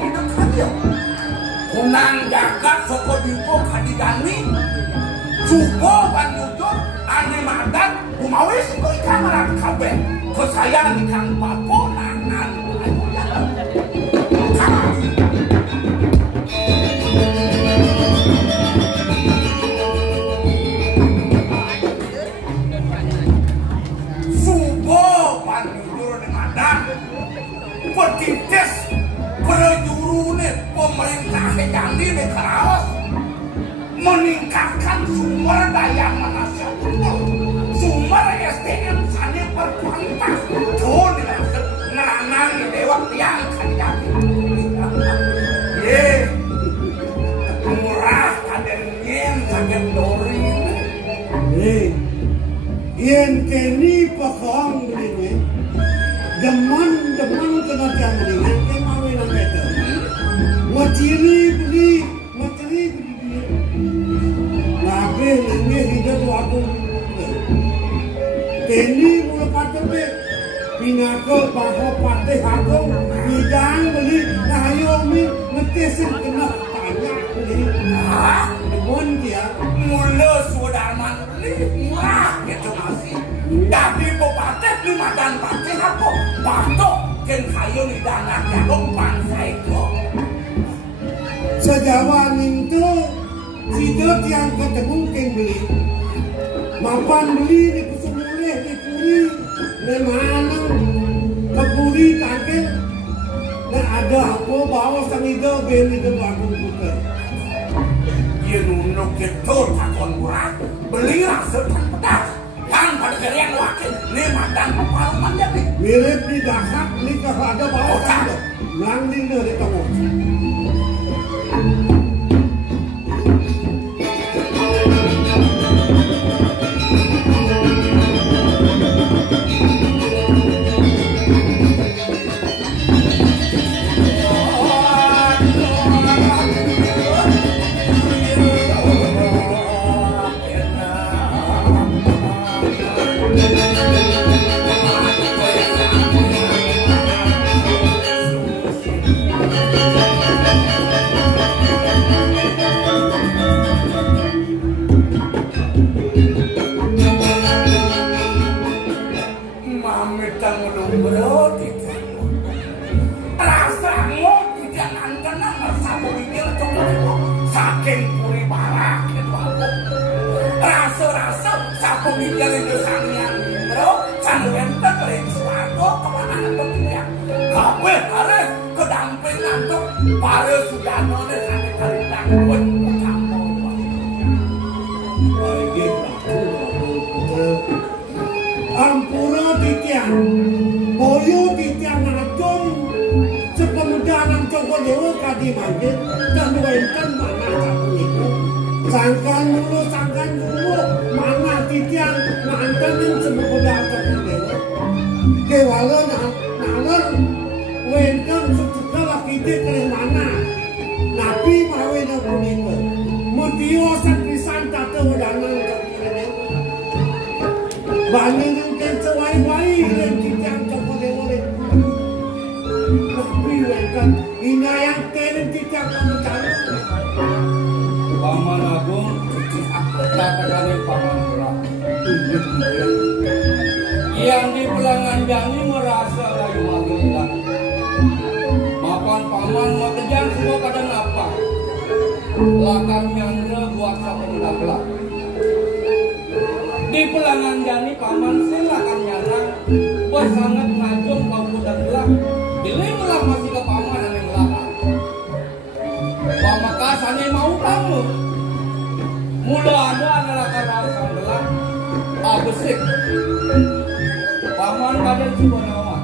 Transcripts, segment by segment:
hidup saja. Kunang jagat soko dipo kadigani. Cubo banjujur ane madan kumawis ko ikan marat kabeh. Kesayang ikan papo nangan. Petites perjurune pemerintah Jambi Karaos meningkatkan sumber daya manusia sumber SDM sani berkualitas tuh dimaksud ngeranangi dewa yang kan Jambi ye murah kadernya sakit dori yen keni pakong ini deman kena jangan dengan kemauan yang betul. Materi beli. Nabi ini hidup waktu. Kini mula kata be, pinaka bahawa partai hakim bidang beli nayomi ngetesin kena tanya beli. Demun dia mula sudarman beli murah gitu masih. Tapi bupati di madan partai hakim batok. Kayu di dalam jagung pansai itu. Sejawan itu sidot yang ketemu keng beli. Mapan beli di kusumuleh di puri, di mana kepuri kakek. Dan ada apa bawa sang ide beli di bagung putar. Ia nunuk itu takon murah beli rasa tan pedas. Yang pada kalian wakil ni madan peparuman jadi. Mirip di dahak ni kepada bawa sang langling dari tengok. Pemikiran itu sangat bro, sangat terkait suatu kemana bentuknya. Kape harus kedampingan tuh para sudah nol sangat kali tanggung utama. Ampura titian, boyo titian ngacung, sepemudahan coba dewa kadi manggil, dan wenten mana satu itu. Sangkan dulu, mana titian ngantenin sepemudahan coba dewa. Kewala nalar, wenten segala kita ke mana. Nabi mawe na punito, mutiyo sa krisan tato wadanang kapilin. Bangin ng kensa way-way, ilan titian coba dewa rin. Nabi wenten, inayang kenen titian kamutan. Paman Agung, kata-katanya Paman Murah. Yang di Pelangan Jani merasa layu magelang. Mapan Paman mau kejang semua pada ngapa. Lakan nyandra buat sapenda belak. Di Pelangan Jani Paman silakan nyandra buat sangat ngajung bau dan belak. Dili melang masih ke Paman yang belakang. Pamakasannya mau kamu. Mula ada adalah karena belak. Abesik. Paman badan sebuah nama.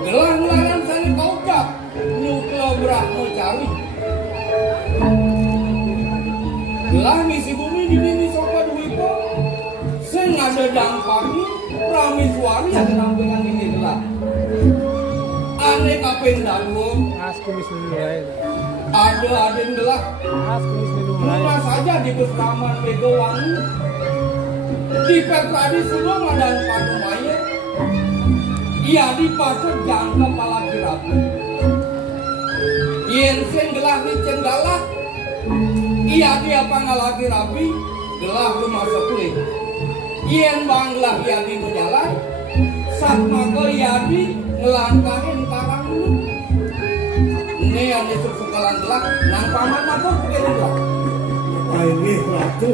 Gelang-gelangan sana kau cap. Nyukla berak mau cari. Gelang isi bumi di bini sopa duwipo. Sing ada dampani. Pramisuari yang kenampingan ini gelang. Aneh kapin dalung. Ada yang gelap. Rumah saja di Besraman Megawangi. Di Petradi semua madan Panumaya. Ia di pasar jangka kepala kiratu. yen sing gelah licin galak iya dia pangalagi rabi gelah rumah sepulih yen banglah yadi berjalan saat maka yadi ngelangkahin karang dulu ini yang disuk-sukalan gelah nang paman maka bukan gelah ini ratu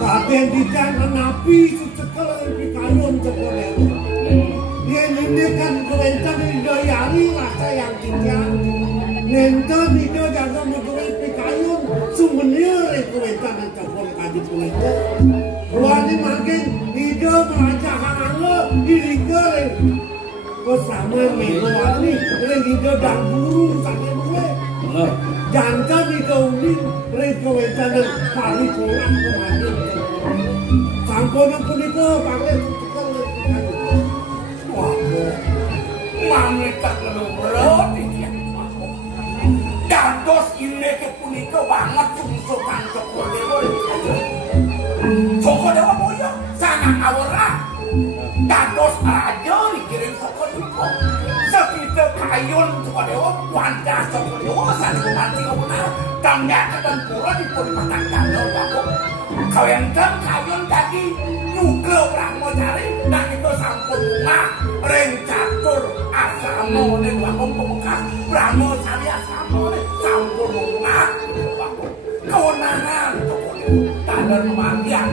kadang tidak menapi secekel yang dikayun sekolah dia nyendikan kelencan didayari rasa yang tidak nenten itu jaga menurut pikayun sumber kelencan yang sekolah kaji kulitnya buahnya makin hidup raja hangga diriker bersama megawani yang hidup dan burung sakit mulai jangan dikauling kelencan yang paling kurang kemarin sampun pun itu pakai mami tak ngelurut dados ini kepunika banget sungsukan Sokodewa Sokodewa boyo sangat awara dados aja dikirim Sokodewa sekitar kayun Sokodewa wanda Sokodewa sangat manti kebenar dan nyata dan pura dipun patang danau baku kalian kan kayun tadi juga pramodari dan itu sampun bunga ring catur asamo ning wakong pemekas brahmo sari asamo ning sampun bunga kewenangan tandar mandian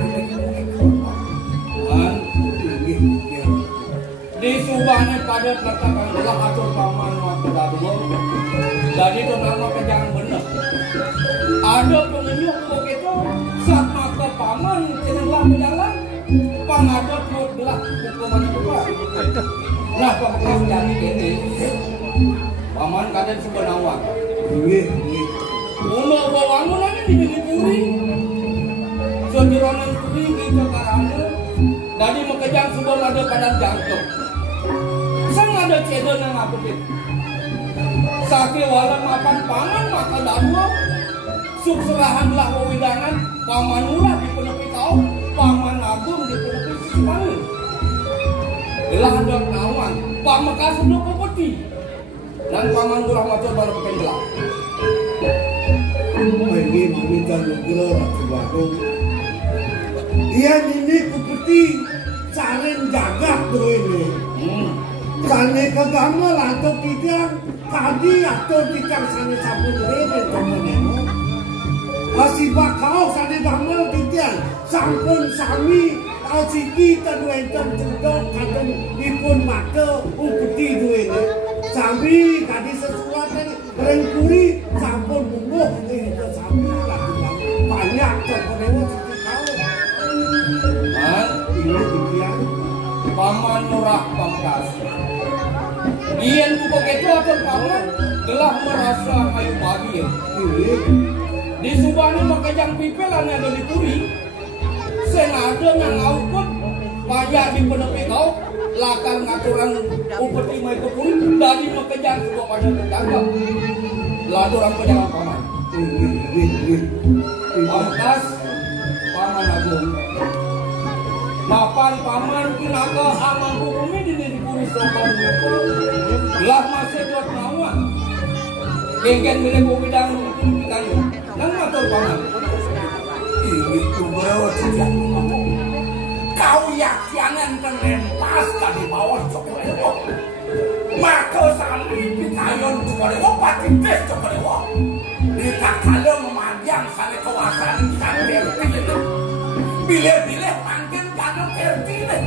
di subahnya pada katakan gelah atur paman waktu dadua jadi total kejang bener ada pengenyuk begitu saat maka paman telah berjalan pangadot mau gelap hukuman itu pak nah pemekas jadi ini paman kadang sebenawang untuk bawangun aja dibeli sejeronan kuri kita karena dari mekejang sebelum ada kadang jantung sang ada cedon yang aku gitu sakit walau mapan paman maka dadua sub serahanlah wewidangan paman murah di penepi kau paman agung di penepi sisipangi gelah ada kawan pamekas sudah kepeti dan paman murah macam baru pakai gelah ini meminta nugra ratu Bagong dia ini kepeti caren jagak bro ini sana kegama atau tidak tadi atau tidak sana sabun rene temennya masih bakal sana gamal tidak sampun sami asiki taduentan cendok kadang dipun mata upeti duene sami tadi sesuatu rengkuri sampun bumuh itu sami banyak temennya ini dikian paman murah pangkas iyan buka ketua atau paman telah merasa kayu pagi ya di subahnya makajang pipelan ada di puri senada yang ngaukut payah di penepi kau lakar ngaturan upeti mai ke puri dari makajang sebuah pada terjaga lalu orang pejalan paman pangkas paman agung mapan paman kinaga aman hukumi di puri sopan itu lah masih buat nawa genggen milik bidang itu kayu dan motor paman ini berawat sejak kau yakinan penempas tadi bawah Sokodewa maka sami dikayon Sokodewa pati des Sokodewa ditakala memandiang sani kawasan sambil bilih-bilih mangkin kano kertine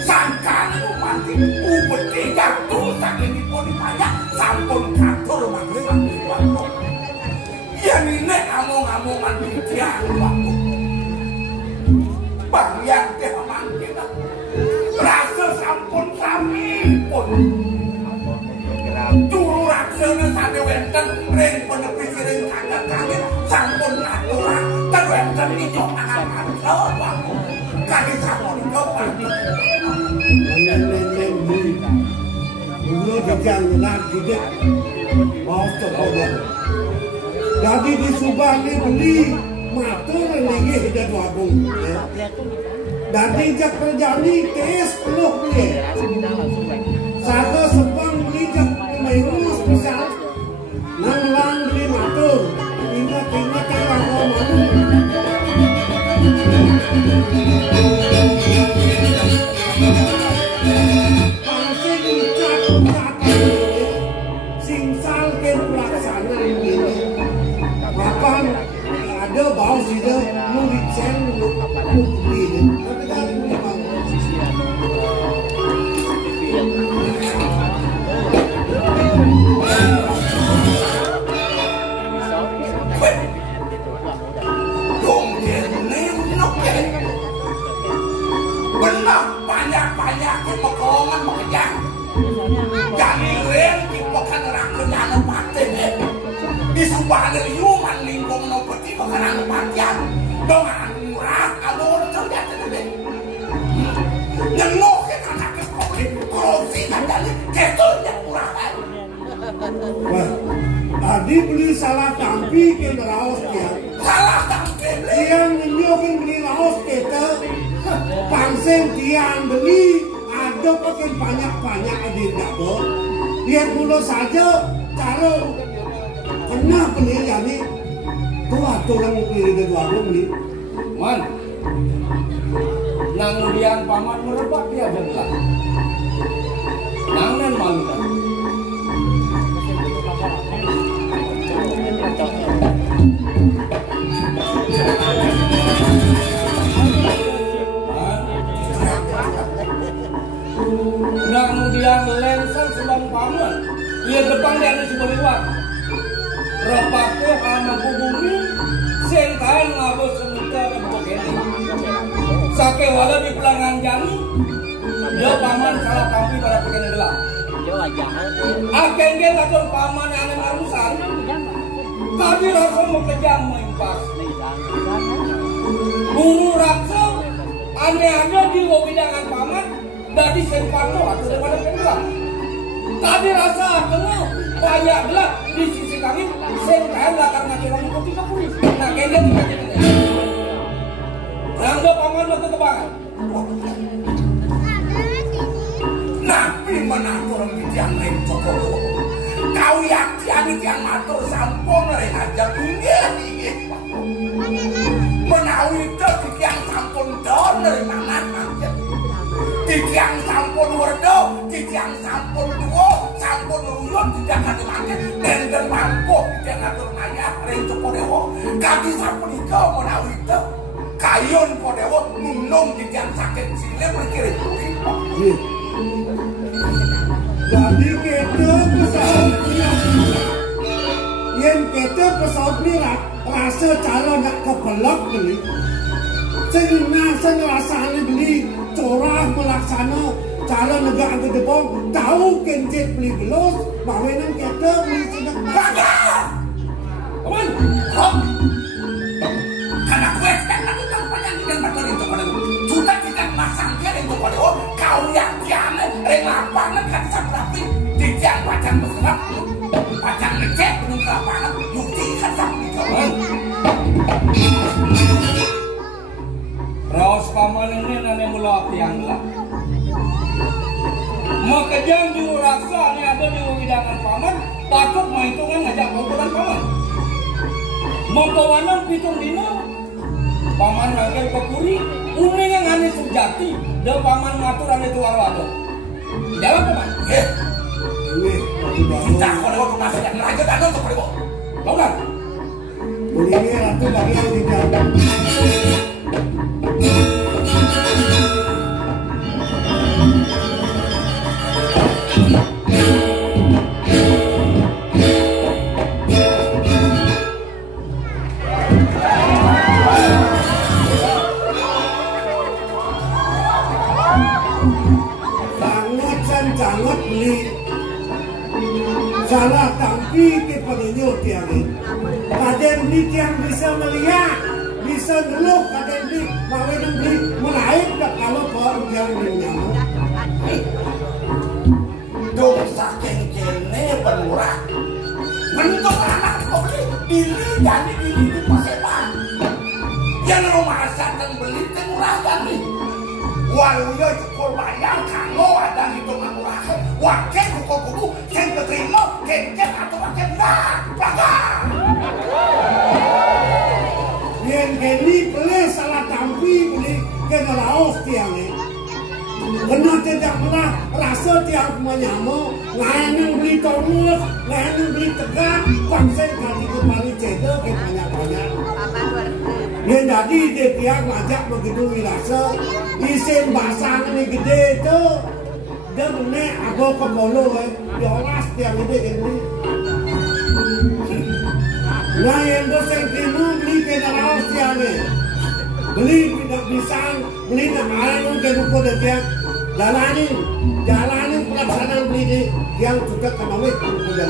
sangkan itu mati upeti jatuh saking dipun payah sampun katur mati sambil waktu yang ini amung-amungan bidian waktu bang yang dia mangkin rasa sampun sami pun juru raksana sane wenten ring penepi ring kagak-kagak sampun aturan terwenten ijo anak-anak waktu kali sampun kapan dulu kejang lagi deh mau coba jadi di Subang ini beli matur lagi hidup Bagong jadi jak terjadi tes penuh beli Saka sepang melijak pemainus pisang nang lang beli matur ingat-ingat orang malu pangsing ucap kata singsal ke pelaksana ini kapan ada bau sida murid sen mukli tapi kan memang benar banyak-banyak pekongan mengejar jadi ren dipokan rakyat mati di subahnya human lingkung nopeti makanan patian dengan murah kalau orang cerdas itu nengok ke anak ke korupsi kan jadi ketunya murah wah tadi beli salah tampi ke raos dia salah tampi yang nyokin beli raos kita pangseng tiang beli ada pakai banyak-banyak adinda tuh lihat dulu saja cara kena penilaian ini tuh aturan pilih kedua beli Man, nang dian paman merebak dia adalah nangan malu dah. Nang dian lensan sedang paman, dia depan dia ada sebuah lewat. Repake anak bumi, sengkain ngabus semita dan begini. Sake wala di pelangan jami, dia paman salah kampi pada begini gelap. Akan dia takut paman yang aneh marusan, tapi rasa mau kejam menimpas. Guru raksa, aneh ada di wabidangan paman, dari sempato atau daripada penggelam. Tapi rasa kenal banyak gelap di sisi kami, sengkain lah karena kita mengikuti kapuri. Nah, kayaknya tidak jadi. Nangga paman lo ketebangan. Nabi menatur yang lain cokol. Kau yakin yang matur sampun aja dunia ini. Menawi itu yang sampun don dari mana aja. Yang sampun werdo, yang sampun duo, sampun ruyut tidak ada makin dan mampu tidak ada maya ring cokol dewo. Kaki sampun itu menawi itu. Kayun kodewo nunung di yang sakit sile berkirim jadi kita pesawat yang kita pesawat ni rasa cara nak kepelak beli sen rasanya beli corah melaksana cara negara ke depan tahu kencet beli gelos bahawa kita beli sedang Baga! Aman! Kok? Karena gue tak panjang dengan batur itu pada gue. Sudah tidak masang dia itu pada gue. Kau yang kiamat, reng lapangan kan sabrapi. Dijang pacang berserap, pacang ngecek penuh ke lapangan. Bukti kan sampai kawan. Raos paman ini nane mula tiang lah. Makejang juru raksa ini ada di widangan paman. Patut menghitungan ngajak kumpulan paman. Mengkawanan pitung dino. Paman ngagel kepuri, uning yang ane sejati, dan paman ngatur ane tuar wado. Jawab paman. Kita kalau rumah saja lanjut ada untuk beri. Tahu kan? Ini ratu bagian di dalam. Sangat beli salah tampi ke penunjuk tiang ini. Kadang beli tiang bisa melihat, bisa ngeluh, kadang beli bawa dan beli menaik tak kalau bawa tiang menyamuk. Dong saking kene penurah. Bentuk anak kau beli ini jadi ini di paseban. Yang rumah dan beli murah kan nih. Walau ya cukup bayar kalau ada hitungan murah. wakil kuku yang keterima kengkel atau wakil enggak bangga yang gini boleh salah tampi boleh kena laos tiang ni kena tidak pernah rasa tiang menyamuk ngayon beli tomus ngayon beli tegak bangsa kali kembali cedek ke banyak-banyak yang jadi dia tiang ngajak begitu wirasa isim bahasa ini gede itu dia menek aku ke bolo diolas tiang ini gini nah yang dosen timu beli kena laos tiang ni beli tidak bisa beli nak ayam ke ruko dia jalani pelaksanaan beli ni yang juga kemawit ruko dia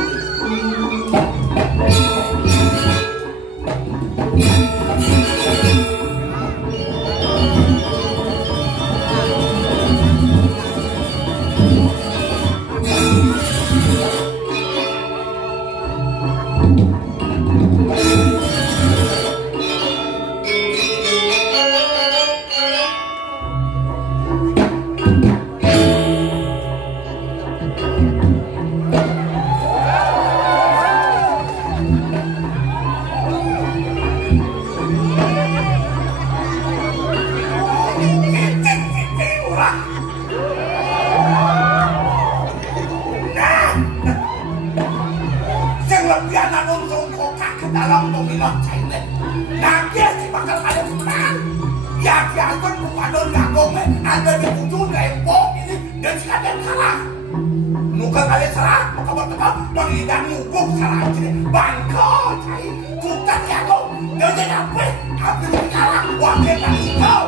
dalam dominan China. Nanti si bakal ada sebenarnya. Ya biarpun bukan gagongnya ada di ujung lempok ini dan jika dia salah. Nuka kali salah, maka bertekap menghidang hukum salah ini. Bangko cai, kukat gagong. Dia jadi apa? Apa yang salah? Wakil dan kau.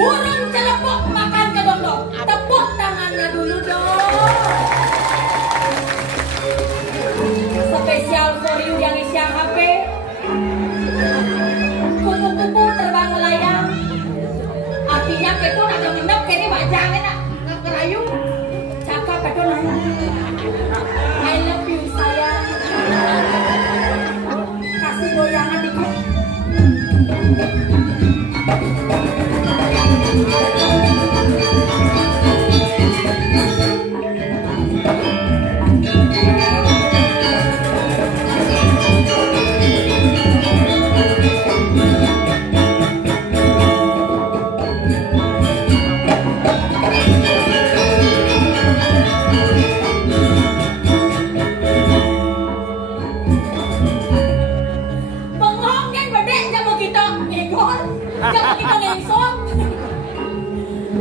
Burung celepok makan kedondong. Tepuk tangannya dulu dong. Spesial for you yang isi HP. Kupu-kupu terbang melayang. Artinya keton ada minap kini wajangan nak ngerayu. Cakap keton nanya. I love you sayang. Kasih goyangan dikit.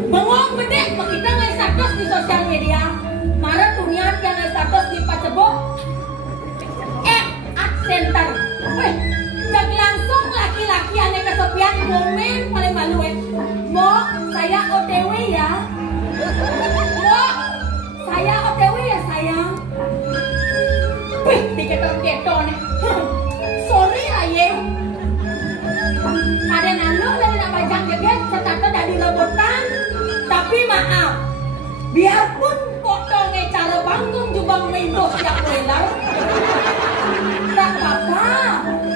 Bengong gede kita nggak status di sosial media. Marah dunia yang nggak status di Facebook. Center. Weh, jadi langsung laki-laki aneh kesepian komen paling malu Mo, saya OTW ya. Mo, saya Wih, diketok-ketok nih. Sorry aye. Kadang lo dari nak bajang jeget serta dari rebutan. Tapi maaf, biarpun potongnya cara bangkung jubang minggu yang lelar. Tak apa,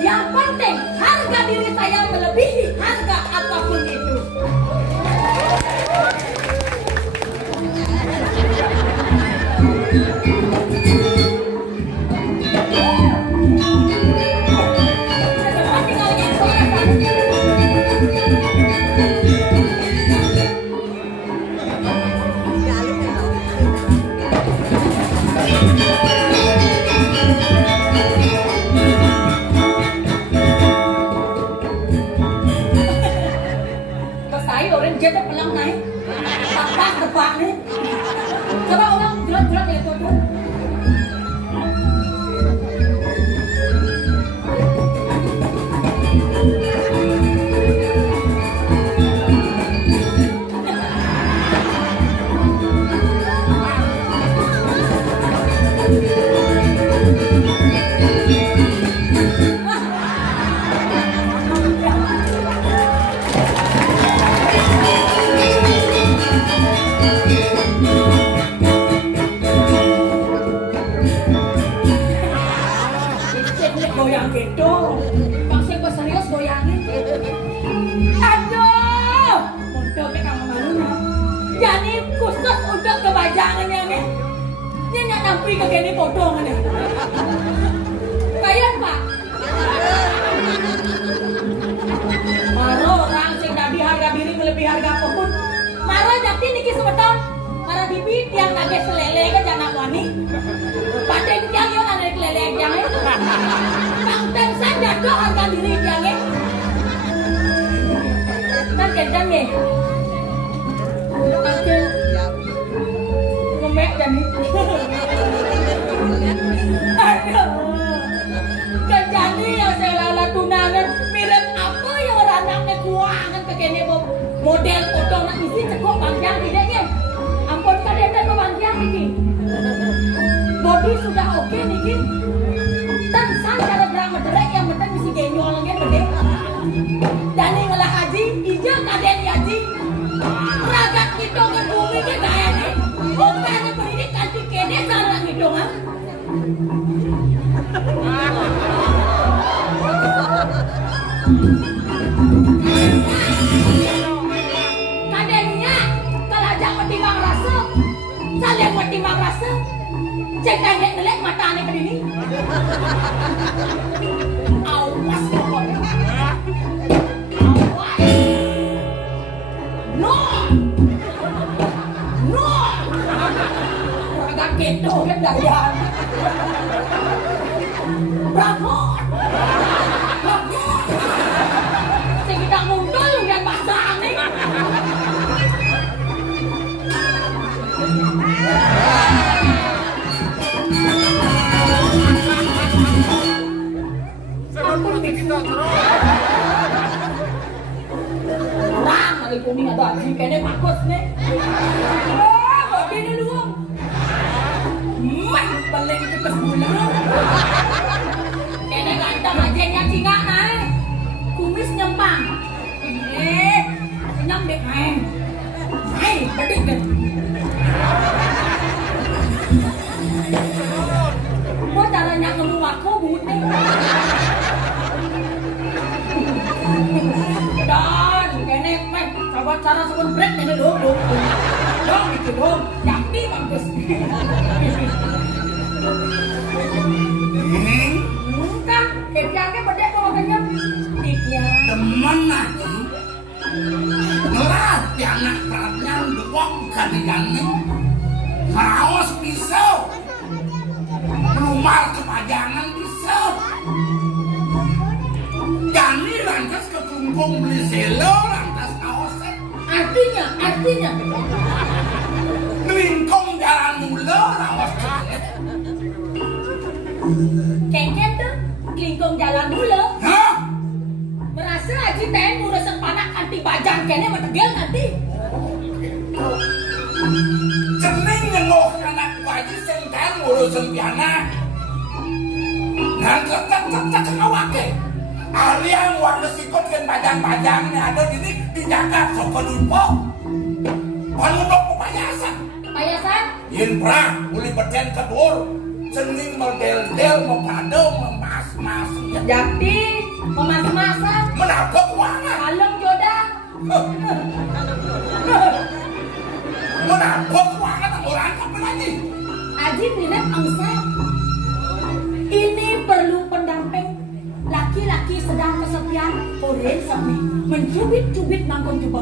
yang penting harga diri saya melebihi harga apapun itu. Dia pelang naik, tepak nih. Coba orang gerak-gerak ya tuh. Goyang gitu, pasti gue serius goyangin. Aduh, untuk kamu malu. Jadi khusus untuk kebajangan yang ini, dia nak nampri ke gini potongan ya. Kayak pak. Maro orang sing tadi harga diri melebihi harga apapun. Maro jadi niki sebetul. Maro bibit yang lagi selele ke jana wani. Pandai yang yon ada kelele yang ini. Dan saya jatuh harga diri yang ini. Kan kencang ya. Oke. Ngemek jadi. Aduh. Kejadi yang saya lala tunangan mirip apa yang ranangnya kuangan ke kene model foto nak isi cukup panjang tidaknya. Ampun kadang-kadang panjang niki. Body sudah oke niki. Dan sang cara berang mederek yang penting mesti genyol lagi gede. Dan yang ngelah haji, ijah kaden haji. Ragat kita ke bumi ke kaya nih. Bukan pendidikan di kene cara gitu mah. Kadennya kalau ajak metimbang rasa, saling metimbang rasa. Cek kayak ngelek mata aneh ke sini. Awas pokoknya. Awas. No. No. Agak gitu kan dayan. Brakot. Brakot. Sing kita muncul dan pasang nih. Ampun kita orang kali kuning ada haji kene bagus nih. Kok ini dulu? Mah paling kita sebulan. Kene ganteng aja singa naik. Kumis nyempang. Nyambek main. Hai, bedik kan. Kok caranya ngelu aku bute. Dan kene mek coba cara sebut break ini dong itu dong yakni bagus kan kebiasaan bedek kalau kenyang iya teman aja ngelatih anak perempuan doang kalian maos pisau rumah kepajangan pisau jadi lantas ke tungkung beli selo lantas kaosnya artinya lingkong jalan mula lawas kengket tuh lingkong jalan mula hah? merasa aja teh ngurus panak anti bajang kene metegel nanti cening nyengok anak wajib sentang ngurus piana Aliang warga sikot kan bajang-bajang ada di dijaga soko dupo. Panudok kepayasan. Payasan? Yin pra, uli beten kedur. Cening model-del mempado memas-mas ya. Jadi memas-masan. Menapa keuangan? Kalem jodang. Menapa keuangan orang kapan lagi? Aji mirip angsa. Ini perlu pendamping. Laki-laki sedang kesepian, koren sepi, mencubit-cubit mangkon coba.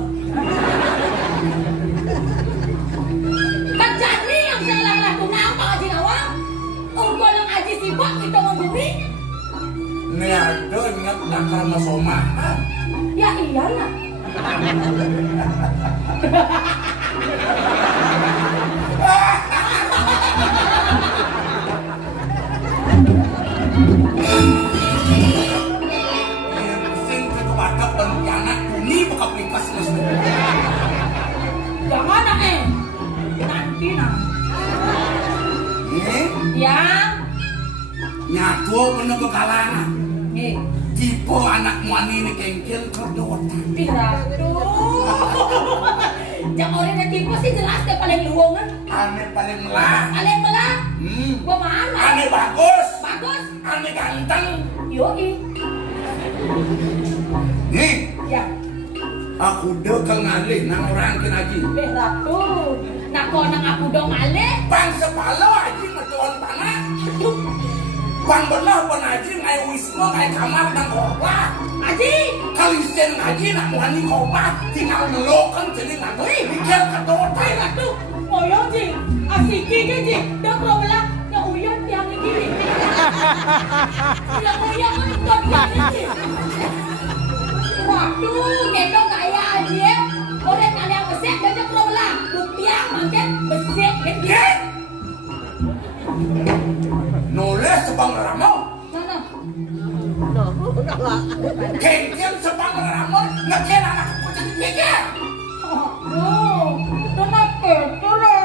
Kejani yang salah lakukan apa Aji Nawang? Unggolang Aji sibuk kita bumi. Ini ada ingat nakar masoma. Ya iyalah. Jangan nanti nah. Yang nyatu bener bekalangan. Tipe anak muani ini kengkel kedotan. Piratu. Jangan orang tipe sih jelas deh paling luongan. Ane paling melah. Paling melah. Gua mana? Ane bagus. Bagus. Ane ganteng. Yoi. Nih. Ya. Aku dekal ngalih nang orang lagi. Piratu. Nak kau nang aku dong ngalih. Bang sepalo aja ngetuan tanah. Bang bener pun aja ngai wisma ngai kamar nang korban. Aji. Kalisen aja nak muani korban. Tinggal melokan jadi ngantui mikir kedotan. Piratu. Moyo ji. Asiki ke ji. Dah kau belah. Yang uyun tiang ini. Yang uyun kan tiang ini. Waduh, gendong kaya aja. Orang kalian besek dan cekro belah. Buktiang makin besek gitu. Nulis sebang ramau. Mana? Kengkel sebang ramau. Ngekir anak aku jadi pikir. Oh, kenapa itu lah?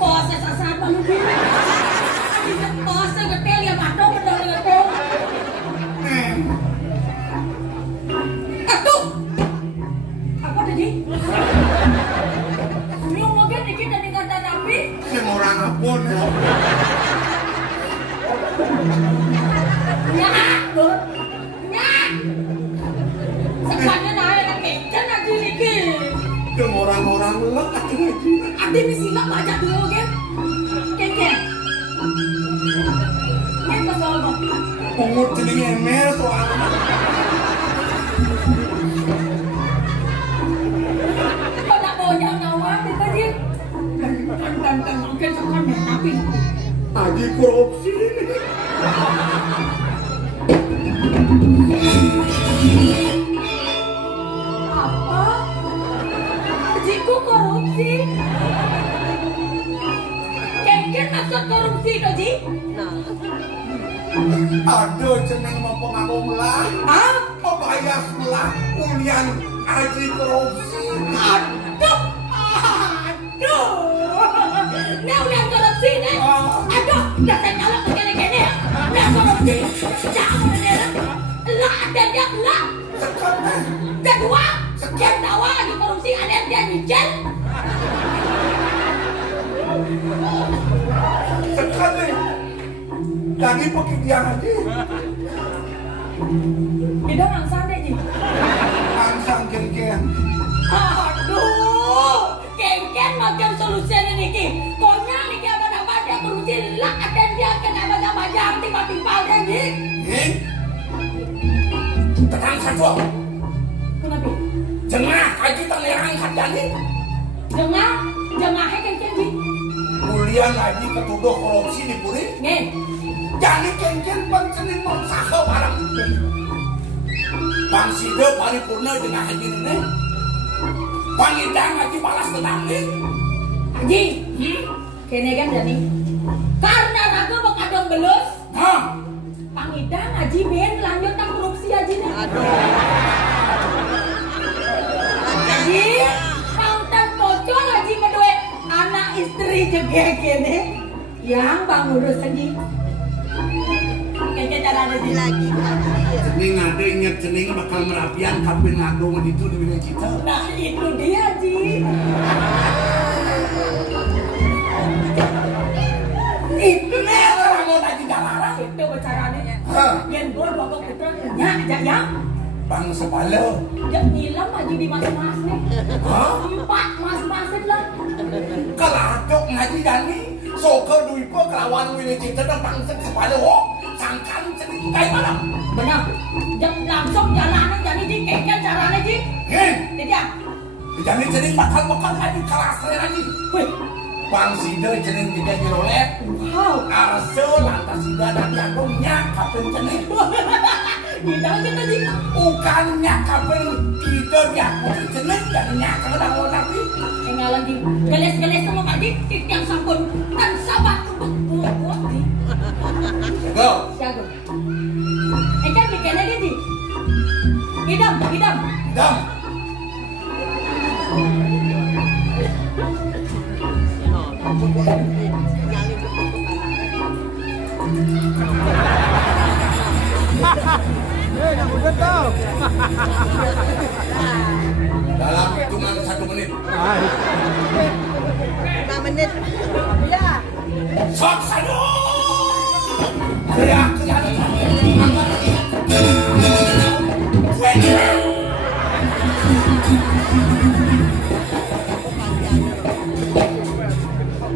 Pose sasar palu biru. Pose getel ya mado bener getel. Aduh. Apa tadi? Lu mungkin dikit dari kata tapi. Semua orang apun. Ya, Bur. Ya. Sekarang naik lagi, kan lagi lagi. Semua orang-orang lek lagi. Adi mesti nggak baca dulu, kan? Kengkeng. Ini kesal dong. Pungut jadi emel soalnya. Kau nak bawa yang nawar, itu aja. Dan mungkin sekarang tapi. Aji korupsi. Apa? Jiku korupsi? Kengkeng maksud korupsi, Doji? Aduh, ceneng mempengaruh melah. Hah? Membayar melah. Ulian aji korupsi. Aduh! Aduh! Nah, udah korupsi nih. Aduh, udah saya nyalak ke gini-gini ya. Udah korupsi. Jangan bener. Lah, ada dia lah. Sekarang. Kedua, sekian tawa lagi korupsi. Ada dia nyicil. Sekali. Lagi pergi dia lagi. Tidak langsung deh, Ji. Angsang kengkeng. Aduh, kengken macam solusi ini ki. Konya ni kia apa dia korupsi lah ada dia kena macam-macam tiba-tiba dia ni. Tenang saja. Kenapa? Jengah kaji tangerang kadani. Jengah kengken Ji. Ulian lagi ketuduh korupsi di Puri. Nih, Jadi kengkeng pencening mengsaha barang. Bang Sida paripurna dengan haji ini. Pangidang haji balas tenang nih. Haji, kene kan jadi. Karena raga bakadong belus, Hah? pangidang Haji ben lan Jadi, konten pocong Haji medue anak istri juga gini yang bang urus segi. Kayaknya cara ada lagi. Cening ada ingat cening bakal merapian kapin ngagung itu di wilayah kita. Nah itu dia Ji. Itu Nih orang mau lagi jalan. itu bicaranya. Yang gue bawa putra nyak jaya. Bang Sepalo. Yang nilam aja di masing-masing. 4 masing-masing lah. Kelacok ngaji dani. Soker duit po kelawan wilayah kita dan Bang Sepalo. Sangkan cening kayak malam. Benar. Yang langsung jalanan jadi Ji kayaknya caranya Ji. Yen. Tidak. Jadi cening bakal lagi kelas lagi. Wih. Bang Sida cening tidak dirolet. Wow. Arse lantas Sida dan jagungnya kapin cening. Tidak kita Ji. Bukannya kapin kita diakuin cening jadinya kadang tapi. Ngalan Ji. Geles-geles sama Pak Ji. Yang sampun dan sabar untuk buat Ji. Go. Siago. Kan bikin lagi Ji. Idam. Dam. Dalam hitungan 1 menit. 5 menit. Ya. Sok sadu. Teriak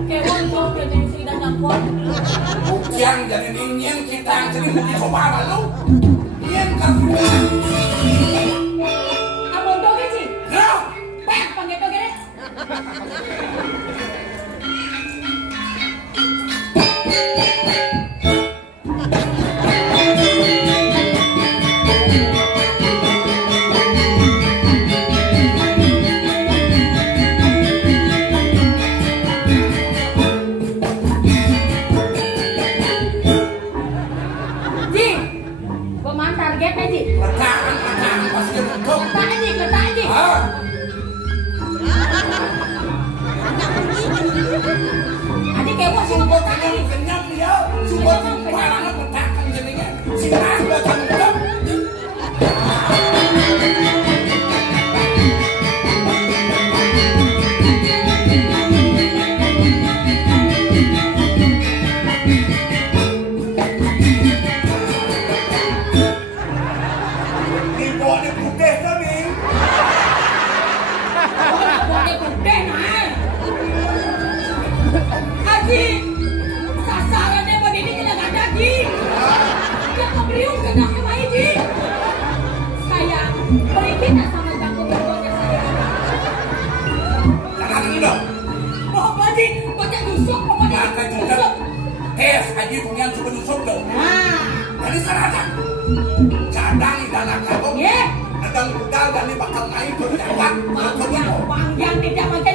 Kewan kau jadi sudah nyampur. Bukian jadi ningin kita yang jadi mudi coba lalu. Yen kasih. Abang doge Ji. Ya. Pek panggil doge deh. Ji, peman targetnya Ji. Lekaan pasti untuk. Letak Ji. Ah. Adik kewan sih Sumber letak Ji. kenyang dia. Sumber parahnya petakan jadinya. Sinar bakal untuk. Ibu ada putih tadi. Boleh gede nah. Haji, sasarannya buat ini tidak ada Ji. Yang kebriung kena kemai Ji. Saya beri kita sama kampung keluarga saya. Jangan dong. Mau apa Ji? Baca dusuk pokoknya. Maka juga tes haji punya suku dusuk dong. Nah, Jadi seratan. Cadang dalam kabung. ye. Adang budal dan bakal naik ke jalan. Panjang tidak pakai